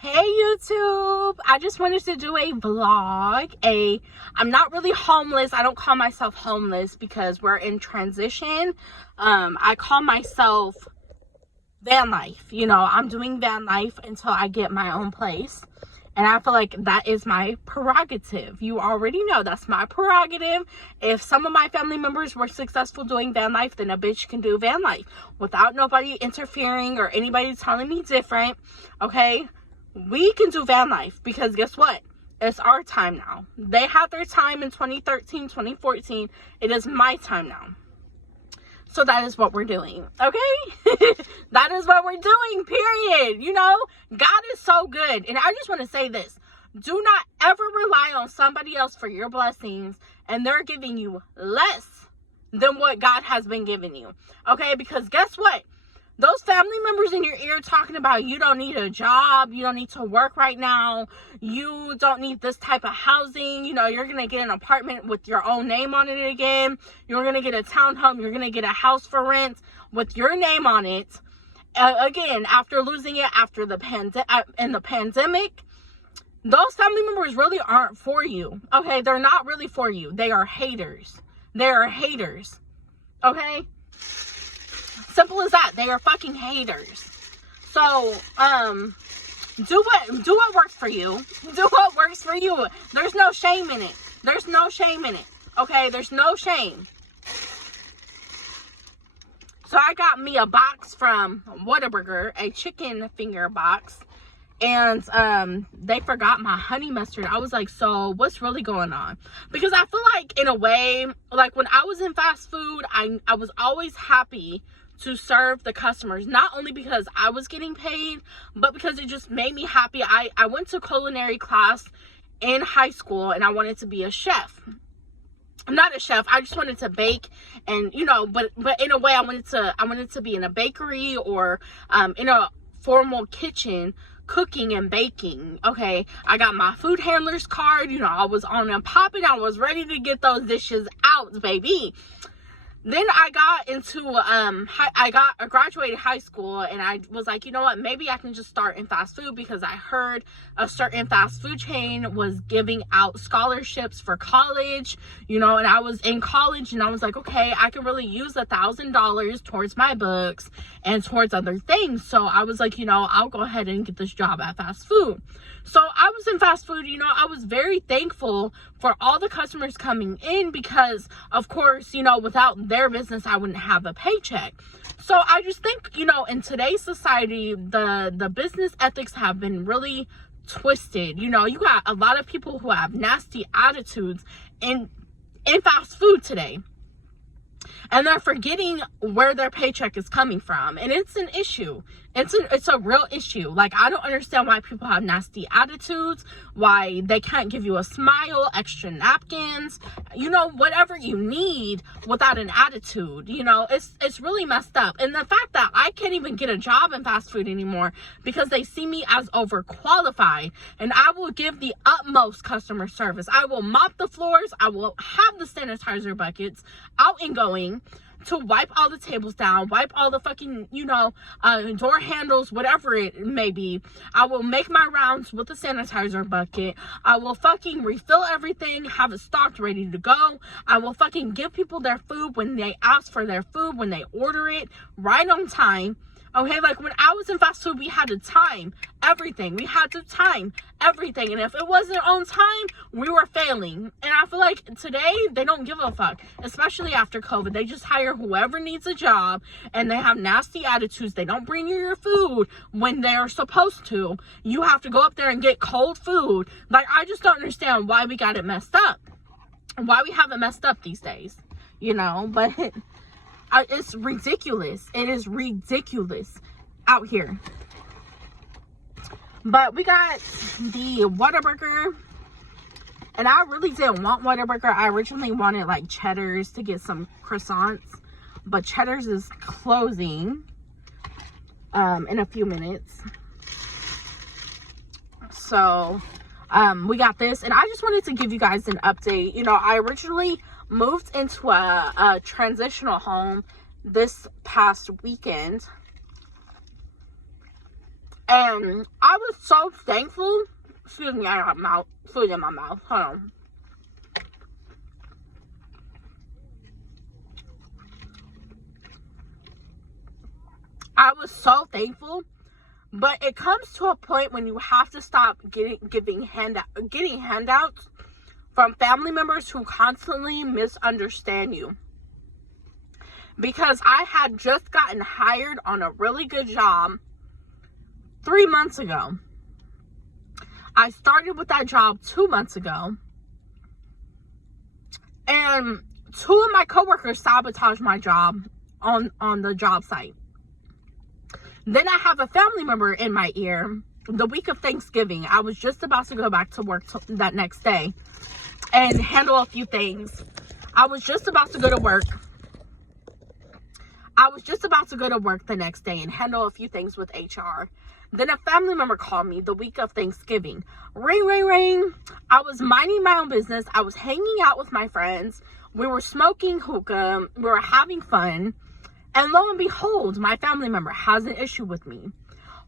Hey YouTube, I just wanted to do a vlog. I'm not really homeless. I don't call myself homeless because we're in transition. I call myself van life. I'm doing van life until I get my own place. And I feel like that is my prerogative. You already know that's my prerogative. If some of my family members were successful doing van life, then a bitch can do van life without nobody interfering or anybody telling me different. Okay? We can do van life because guess what? It's our time now. They had their time in 2013, 2014. It is my time now. So that is what we're doing, okay? That is what we're doing, period. God is so good. And I just want to say this. Do not ever rely on somebody else for your blessings and they're giving you less than what God has been giving you, okay? Because guess what? Those family members in your ear talking about you don't need a job, you don't need to work right now, you don't need this type of housing, you're going to get an apartment with your own name on it again, you're going to get a townhome, you're going to get a house for rent with your name on it, again, after losing it after the pandemic, those family members really aren't for you, okay? They're not really for you. They are haters. They are haters, okay? Simple as that. They are fucking haters. So, do what works for you. Do what works for you. There's no shame in it. There's no shame in it. Okay? There's no shame. So, I got me a box from Whataburger, a chicken finger box. And they forgot my honey mustard. I was like, so what's really going on? Because I feel like in a way, like when I was in fast food, I was always happy to serve the customers, not only because I was getting paid, but because it just made me happy. I went to culinary class in high school and I wanted to be a chef. I'm not a chef. I just wanted to bake and, but in a way I wanted to be in a bakery or in a formal kitchen cooking and baking. Okay, I got my food handler's card. I was on and popping. I was ready to get those dishes out, baby. Then I got into, I graduated high school and I was like, you know what, maybe I can just start in fast food because I heard a certain fast food chain was giving out scholarships for college, and I was in college and I was like, okay, I can really use $1,000 towards my books and towards other things. So I was like, I'll go ahead and get this job at fast food. So I was in fast food, I was very thankful for all the customers coming in because, of course, without their business, I wouldn't have a paycheck. So I just think, in today's society, the business ethics have been really twisted. You got a lot of people who have nasty attitudes in fast food today. And they're forgetting where their paycheck is coming from. And it's an issue. It's a real issue. Like, I don't understand why people have nasty attitudes, why they can't give you a smile, extra napkins, whatever you need without an attitude. It's really messed up. And the fact that I can't even get a job in fast food anymore because they see me as overqualified, and I will give the utmost customer service. I will mop the floors. I will have the sanitizer buckets out and going to wipe all the tables down, wipe all the fucking, door handles, whatever it may be. I will make my rounds with the sanitizer bucket. I will fucking refill everything, have it stocked, ready to go. I will fucking give people their food when they ask for their food, when they order it, right on time. Okay, like when I was in fast food, we had to time everything. We had to time everything. And if it wasn't on time, we were failing. And I feel like today, they don't give a fuck. Especially after COVID. They just hire whoever needs a job. And they have nasty attitudes. They don't bring you your food when they're supposed to. You have to go up there and get cold food. Like, I just don't understand why we got it messed up. Why we have it messed up these days. But... it's ridiculous. It is ridiculous out here. But we got the Whataburger. And I really didn't want Whataburger. I originally wanted like Cheddar's to get some croissants. But Cheddar's is closing in a few minutes. So we got this. And I just wanted to give you guys an update. I originally moved into a transitional home this past weekend. And I was so thankful. Excuse me, I got food in my mouth. Hold on. I was so thankful. But it comes to a point when you have to stop getting handouts from family members who constantly misunderstand you. Because I had just gotten hired on a really good job 3 months ago. I started with that job 2 months ago. And 2 of my coworkers sabotaged my job on the job site. Then I have a family member in my ear the week of Thanksgiving. I was just about to go back to work that next day and handle a few things. I was just about to go to work. The next day and handle a few things with HR. Then a family member called me the week of Thanksgiving. Ring, ring, ring. I was minding my own business. I was hanging out with my friends. We were smoking hookah. We were having fun. And lo and behold, my family member has an issue with me.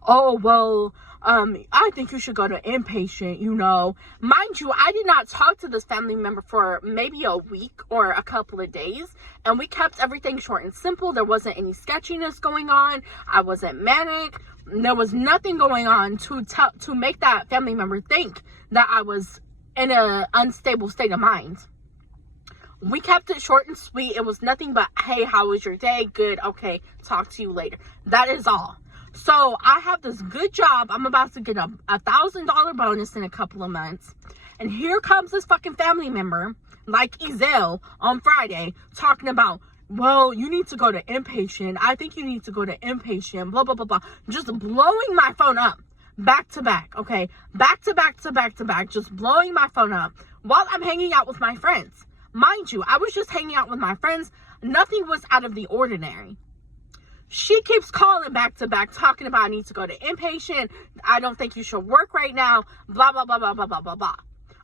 Oh, well, I think you should go to inpatient, you know. Mind you, I did not talk to this family member for maybe a week or a couple of days. And we kept everything short and simple. There wasn't any sketchiness going on. I wasn't manic. There was nothing going on to make that family member think that I was in an unstable state of mind. We kept it short and sweet. It was nothing but, hey, how was your day? Good. Okay. Talk to you later. That is all. So I have this good job. I'm about to get a $1,000 bonus in a couple of months. And here comes this fucking family member, like Ezel on Friday, talking about, well, you need to go to inpatient. I think you need to go to inpatient. Blah, blah, blah, blah. Just blowing my phone up. Back to back. Okay. Back to back to back to back. Just blowing my phone up while I'm hanging out with my friends. Mind you, I was just hanging out with my friends. Nothing was out of the ordinary. She keeps calling back to back, talking about I need to go to inpatient. I don't think you should work right now. Blah, blah, blah, blah, blah, blah, blah, blah.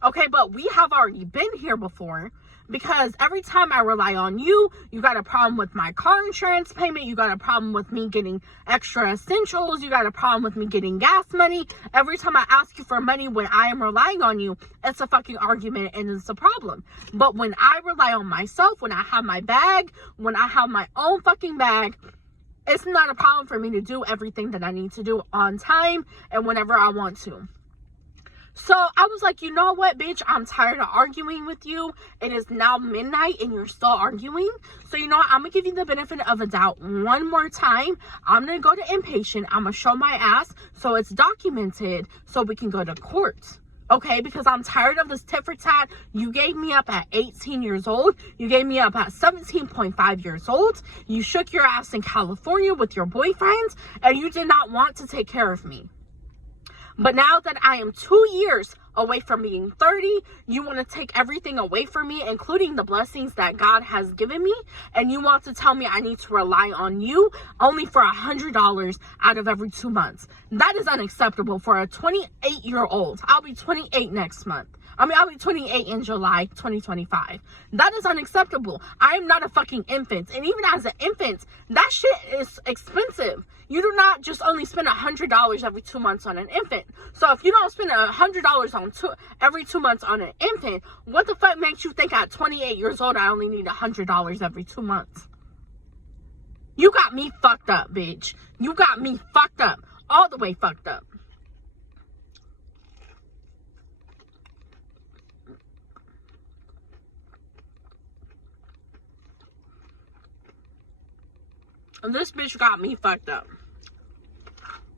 Okay, but we have already been here before. Because every time I rely on you, you got a problem with my car insurance payment. You got a problem with me getting extra essentials. You got a problem with me getting gas money. Every time I ask you for money when I am relying on you, it's a fucking argument and it's a problem. But when I rely on myself, when I have my bag, when I have my own fucking bag, it's not a problem for me to do everything that I need to do on time and whenever I want to. So I was like, you know what, bitch? I'm tired of arguing with you. It is now midnight and you're still arguing. So you know what? I'm going to give you the benefit of a doubt one more time. I'm going to go to inpatient. I'm going to show my ass so it's documented so we can go to court. Okay? Because I'm tired of this tit for tat. You gave me up at 18 years old. You gave me up at 17.5 years old. You shook your ass in California with your boyfriends and you did not want to take care of me. But now that I am 2 years away from being 30, you want to take everything away from me, including the blessings that God has given me. And you want to tell me I need to rely on you only for $100 out of every 2 months. That is unacceptable for a 28-year-old. I'll be 28 next month. I'll be 28 in July 2025. That is unacceptable. I am not a fucking infant. And even as an infant, that shit is expensive. You do not just only spend $100 every 2 months on an infant. So if you don't spend $100 on every 2 months on an infant, what the fuck makes you think at 28 years old I only need $100 every 2 months? You got me fucked up, bitch. You got me fucked up. All the way fucked up. And this bitch got me fucked up.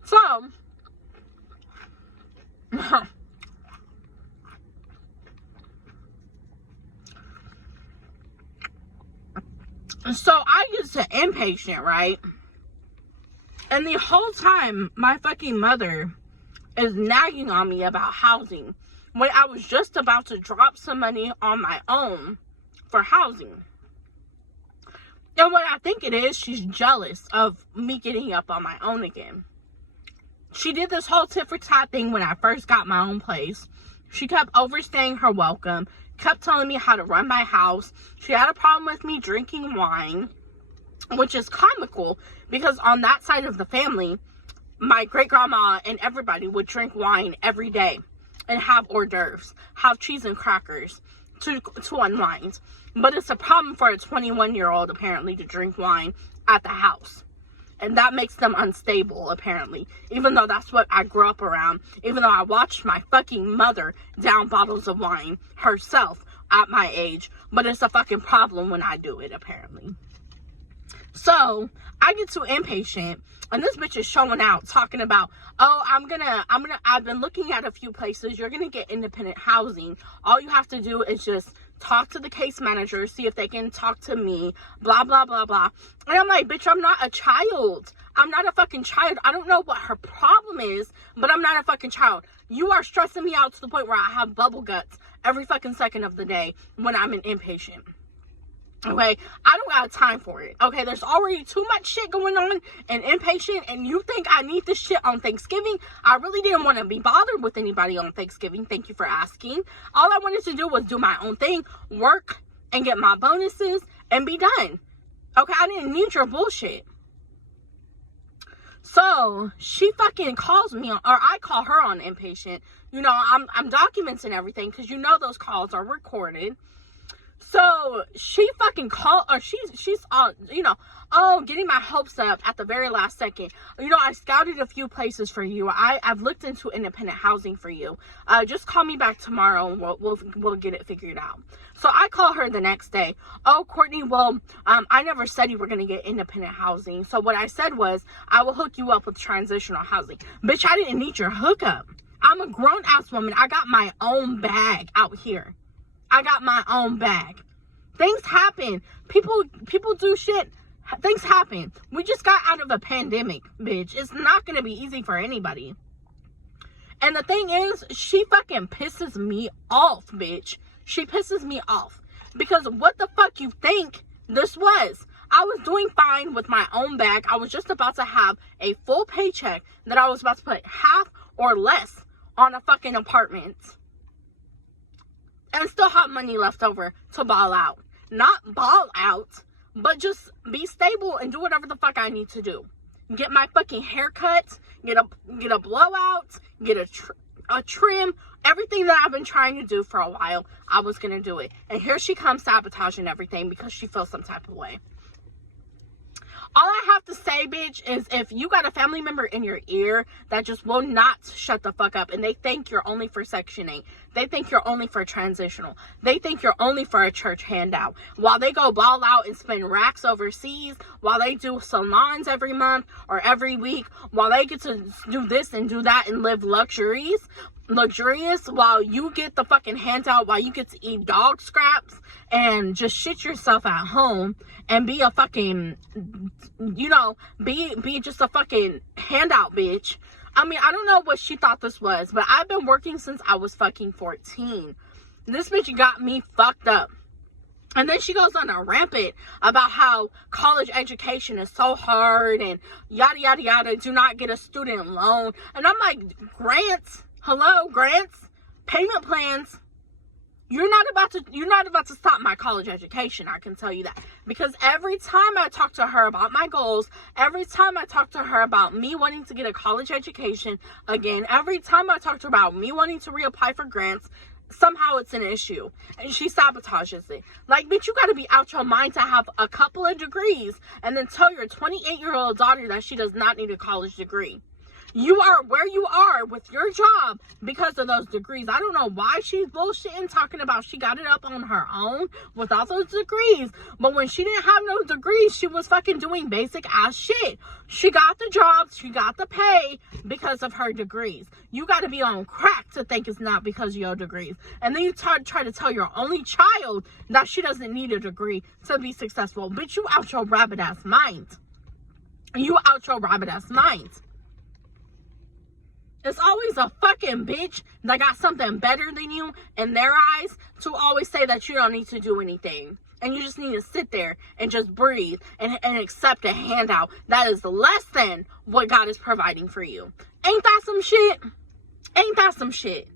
So, I get to inpatient, right? And the whole time, my fucking mother is nagging on me about housing when I was just about to drop some money on my own for housing. And what I think it is, she's jealous of me getting up on my own again. She did this whole tit for tat thing when I first got my own place. She kept overstaying her welcome, kept telling me how to run my house. She had a problem with me drinking wine, which is comical because on that side of the family, my great grandma and everybody would drink wine every day and have hors d'oeuvres, have cheese and crackers to unwind. But it's a problem for a 21-year-old apparently to drink wine at the house. And that makes them unstable, apparently. Even though that's what I grew up around. Even though I watched my fucking mother down bottles of wine herself at my age. But it's a fucking problem when I do it, apparently. So, I get too impatient. And this bitch is showing out, talking about, oh, I've been looking at a few places. You're gonna get independent housing. All you have to do is just talk to the case manager, see if they can talk to me, blah, blah, blah, blah. And I'm like, bitch, I'm not a child. I'm not a fucking child. I don't know what her problem is, but I'm not a fucking child. You are stressing me out to the point where I have bubble guts every fucking second of the day when I'm an impatient. Okay, I don't got time for it. Okay, there's already too much shit going on and impatient, and you think I need this shit on Thanksgiving? I really didn't want to be bothered with anybody on Thanksgiving. Thank you for asking. All I wanted to do was do my own thing, work, and get my bonuses, and be done. Okay, I didn't need your bullshit. So, she fucking calls me, or I call her on impatient. You know, I'm documenting everything, because you know those calls are recorded. So, she fucking called, or she's you know, oh, getting my hopes up at the very last second. You know, I scouted a few places for you. I've looked into independent housing for you. Just call me back tomorrow and we'll get it figured out. So, I call her the next day. Oh, Courtney, well, I never said you were going to get independent housing. So, what I said was, I will hook you up with transitional housing. Bitch, I didn't need your hookup. I'm a grown-ass woman. I got my own bag out here. I got my own bag. Things happen. People do shit. Things happen. We just got out of a pandemic, bitch. It's not going to be easy for anybody. And the thing is, she fucking pisses me off, bitch. She pisses me off. Because what the fuck you think this was? I was doing fine with my own bag. I was just about to have a full paycheck that I was about to put half or less on a fucking apartment. And still have money left over to ball out. Not ball out, but just be stable and do whatever the fuck I need to do. Get my fucking haircut, get a blowout, get a trim. Everything that I've been trying to do for a while, I was going to do it. And here she comes sabotaging everything because she feels some type of way. All I have to say, bitch, is if you got a family member in your ear that just will not shut the fuck up and they think you're only for Section 8, they think you're only for transitional, they think you're only for a church handout, while they go ball out and spend racks overseas, while they do salons every month or every week, while they get to do this and do that and live luxurious, while you get the fucking handout, while you get to eat dog scraps and just shit yourself at home and be a fucking, you know, be just a fucking handout, bitch. I mean, I don't know what she thought this was, but I've been working since I was fucking 14. This bitch got me fucked up. And then she goes on a rampant about how college education is so hard and yada, yada, yada. Do not get a student loan. And I'm like, grants? Hello, grants? Payment plans? You're not about to stop my college education, I can tell you that. Because every time I talk to her about my goals, every time I talk to her about me wanting to get a college education again, every time I talk to her about me wanting to reapply for grants, somehow it's an issue. And she sabotages it. Like, bitch, you gotta be out your mind to have a couple of degrees and then tell your 28-year-old daughter that she does not need a college degree. You are where you are with your job because of those degrees. I don't know why she's bullshitting, talking about she got it up on her own without those degrees. But when she didn't have no degrees, she was fucking doing basic ass shit. She got the job, she got the pay because of her degrees. You got to be on crack to think it's not because of your degrees. And then you try to tell your only child that she doesn't need a degree to be successful. Bitch, you out your rabbit ass mind. You out your rabbit ass mind. It's always a fucking bitch that got something better than you in their eyes to always say that you don't need to do anything. And you just need to sit there and just breathe and accept a handout that is less than what God is providing for you. Ain't that some shit? Ain't that some shit?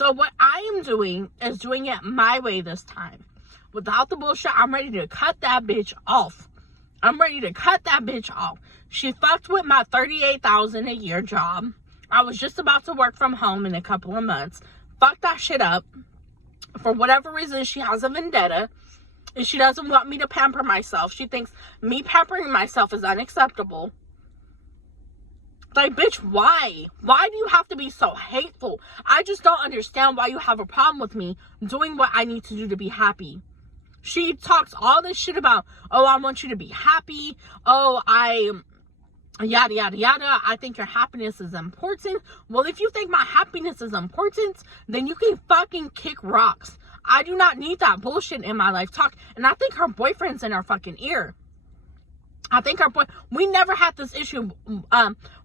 So what I am doing is doing it my way this time. Without the bullshit, I'm ready to cut that bitch off. I'm ready to cut that bitch off. She fucked with my $38,000 a year job. I was just about to work from home in a couple of months. Fuck that shit up. For whatever reason, she has a vendetta. And she doesn't want me to pamper myself. She thinks me pampering myself is unacceptable. Like, bitch, why? Why do you have to be so hateful? I just don't understand why you have a problem with me doing what I need to do to be happy. She talks all this shit about, oh, I want you to be happy. Oh, yada, yada, yada. I think your happiness is important. Well, if you think my happiness is important, then you can fucking kick rocks. I do not need that bullshit in my life. And I think her boyfriend's in her fucking ear. I think we never had this issue.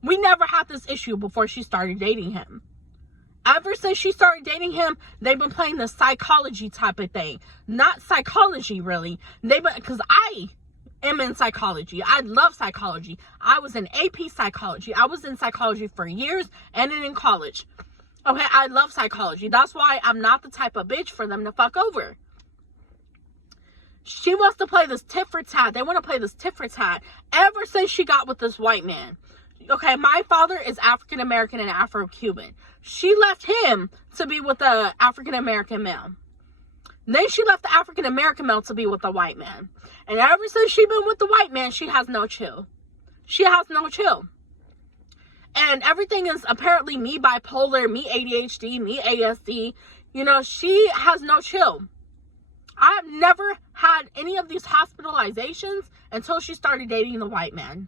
We never had this issue before she started dating him. Ever since she started dating him, they've been playing the psychology type of thing. Not psychology, really. Because I am in psychology. I love psychology. I was in AP psychology. I was in psychology for years and in college. Okay, I love psychology. That's why I'm not the type of bitch for them to fuck over. She wants to play this tit for tat. They want to play this tit for tat ever since she got with this white man. Okay, my father is African American and Afro-Cuban. She left him to be with the African American male. Then she left the African American male to be with the white man. And ever since she's been with the white man, she has no chill. She has no chill. And everything is apparently me bipolar, me ADHD, me ASD. You know, she has no chill. I've never had any of these hospitalizations until she started dating the white man.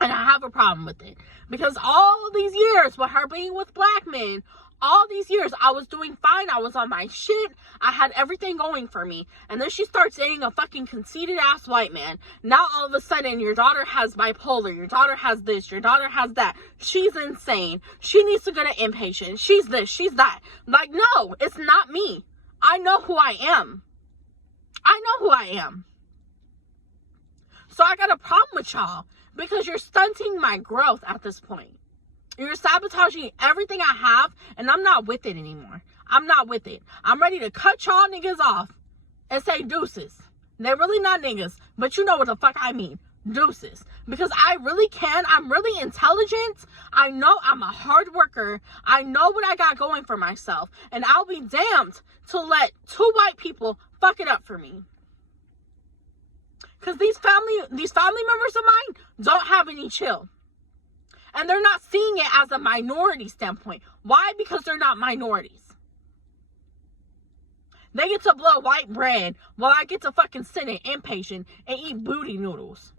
And I have a problem with it. Because all these years with her being with black men, all these years I was doing fine. I was on my shit. I had everything going for me. And then she starts dating a fucking conceited ass white man. Now all of a sudden your daughter has bipolar. Your daughter has this. Your daughter has that. She's insane. She needs to go to inpatient. She's this. She's that. Like, no, it's not me. I know who I am. I know who I am. So I got a problem with y'all because you're stunting my growth at this point. You're sabotaging everything I have, and I'm not with it anymore. I'm not with it. I'm ready to cut y'all niggas off and say deuces. They're really not niggas, but you know what the fuck I mean. Deuces. Because I really can. I'm really intelligent. I know I'm a hard worker. I know what I got going for myself. And I'll be damned to let two white people fuck it up for me. Because these family members of mine don't have any chill. And they're not seeing it as a minority standpoint. Why? Because they're not minorities. They get to blow white bread while I get to fucking sit in inpatient and eat booty noodles.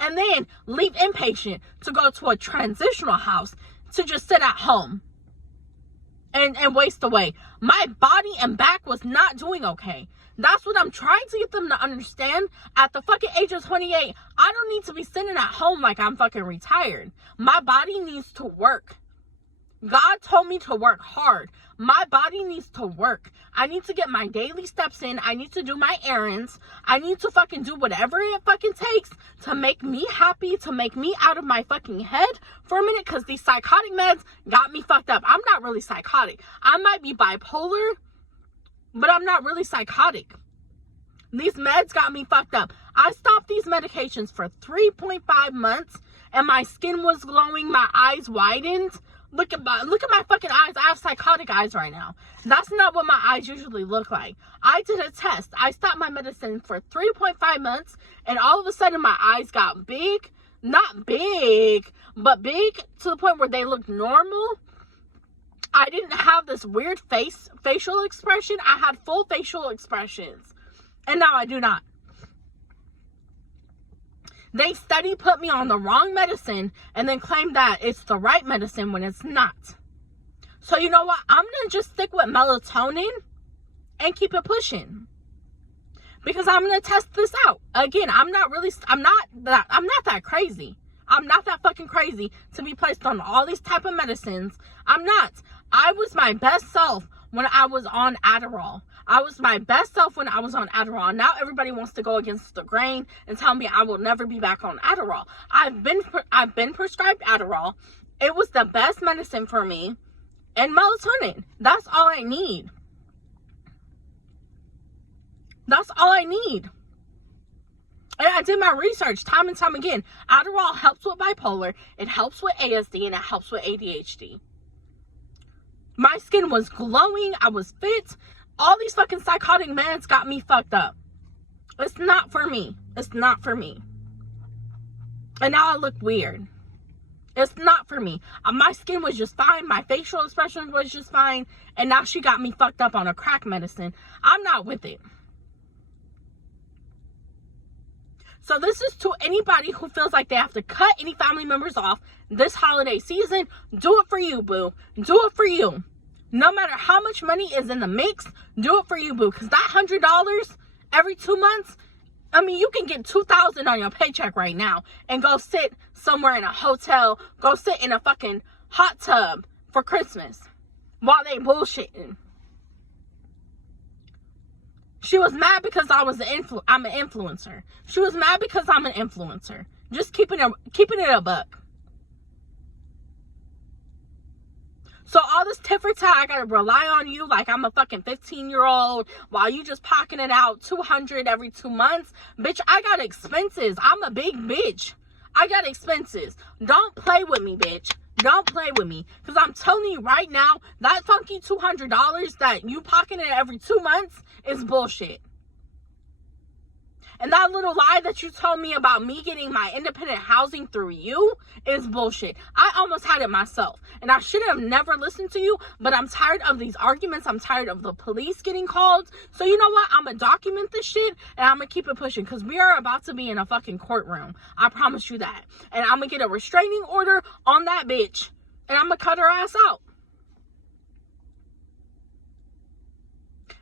And then leave inpatient to go to a transitional house to just sit at home and waste away. My body and back was not doing okay. That's what I'm trying to get them to understand. At the fucking age of 28, I don't need to be sitting at home like I'm fucking retired. My body needs to work. God told me to work hard. My body needs to work. I need to get my daily steps in. I need to do my errands. I need to fucking do whatever it fucking takes to make me happy, to make me out of my fucking head for a minute, because these psychotic meds got me fucked up. I'm not really psychotic. I might be bipolar, but I'm not really psychotic. These meds got me fucked up. I stopped these medications for 3.5 months and my skin was glowing. My eyes widened. Look at my fucking eyes. I have psychotic eyes right now. That's not what my eyes usually look like. I did a test. I stopped my medicine for 3.5 months and all of a sudden my eyes got big. Not big, but big to the point where they looked normal. I didn't have this weird facial expression. I had full facial expressions. And now I do not. They steady put me on the wrong medicine and then claim that it's the right medicine when it's not. So you know what? I'm going to just stick with melatonin and keep it pushing. Because I'm going to test this out. Again, I'm not that crazy. I'm not that fucking crazy to be placed on all these type of medicines. I'm not. I was my best self when I was on Adderall. I was my best self when I was on Adderall. Now everybody wants to go against the grain and tell me I will never be back on Adderall. I've been prescribed Adderall. It was the best medicine for me. and melatonin. That's all I need. That's all I need. And I did my research time and time again. Adderall helps with bipolar, it helps with ASD, and it helps with ADHD. My skin was glowing. I was fit. All these fucking psychotic meds got me fucked up. It's not for me. It's not for me. And now I look weird. It's not for me. My skin was just fine. My facial expression was just fine. And now she got me fucked up on a crack medicine. I'm not with it. So this is to anybody who feels like they have to cut any family members off this holiday season. Do it for you, boo. Do it for you. No matter how much money is in the mix, do it for you, boo. Because that $100 every 2 months, I mean, you can get $2,000 on your paycheck right now and go sit somewhere in a hotel, go sit in a fucking hot tub for Christmas while they bullshitting. She was mad because I'm an influencer. She was mad because I'm an influencer. Just keeping it a buck. So all this tit for tat, I gotta rely on you like I'm a fucking 15-year-old while you just pocketing out $200 every 2 months. Bitch, I got expenses. I'm a big bitch. I got expenses. Don't play with me, bitch. Don't play with me. Because I'm telling you right now, that funky $200 that you pocketing every 2 months is bullshit. And that little lie that you told me about me getting my independent housing through you is bullshit. I almost had it myself. And I should have never listened to you, but I'm tired of these arguments. I'm tired of the police getting called. So you know what? I'm going to document this shit and I'm going to keep it pushing because we are about to be in a fucking courtroom. I promise you that. And I'm going to get a restraining order on that bitch and I'm going to cut her ass out.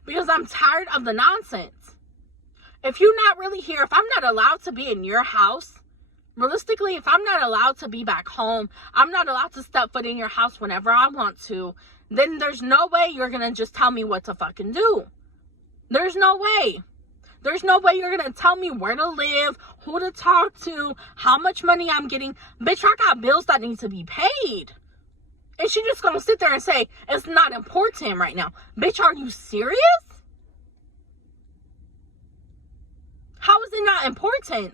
Because I'm tired of the nonsense. If you're not really here, if I'm not allowed to be in your house, realistically, if I'm not allowed to be back home, I'm not allowed to step foot in your house whenever I want to, then there's no way you're going to just tell me what to fucking do. There's no way. There's no way you're going to tell me where to live, who to talk to, how much money I'm getting. Bitch, I got bills that need to be paid. And she just going to sit there and say, it's not important right now. Bitch, are you serious? How is it not important?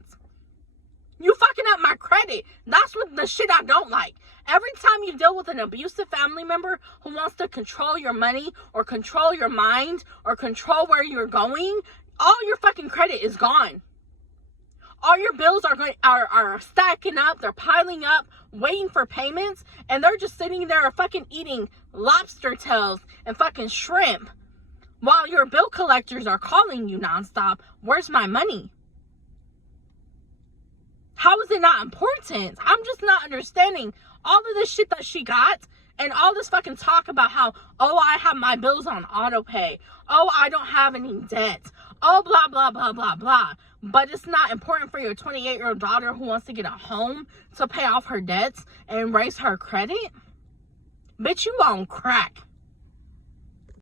You fucking up my credit. That's what the shit I don't like. Every time you deal with an abusive family member who wants to control your money or control your mind or control where you're going, all your fucking credit is gone. All your bills are stacking up. They're piling up, waiting for payments. And they're just sitting there fucking eating lobster tails and fucking shrimp. While your bill collectors are calling you nonstop, where's my money? How is it not important? I'm just not understanding all of this shit that she got and all this fucking talk about how, oh, I have my bills on auto pay. Oh, I don't have any debt. Oh, blah, blah, blah, blah, blah. But it's not important for your 28-year-old daughter who wants to get a home to pay off her debts and raise her credit? Bitch, you on crack.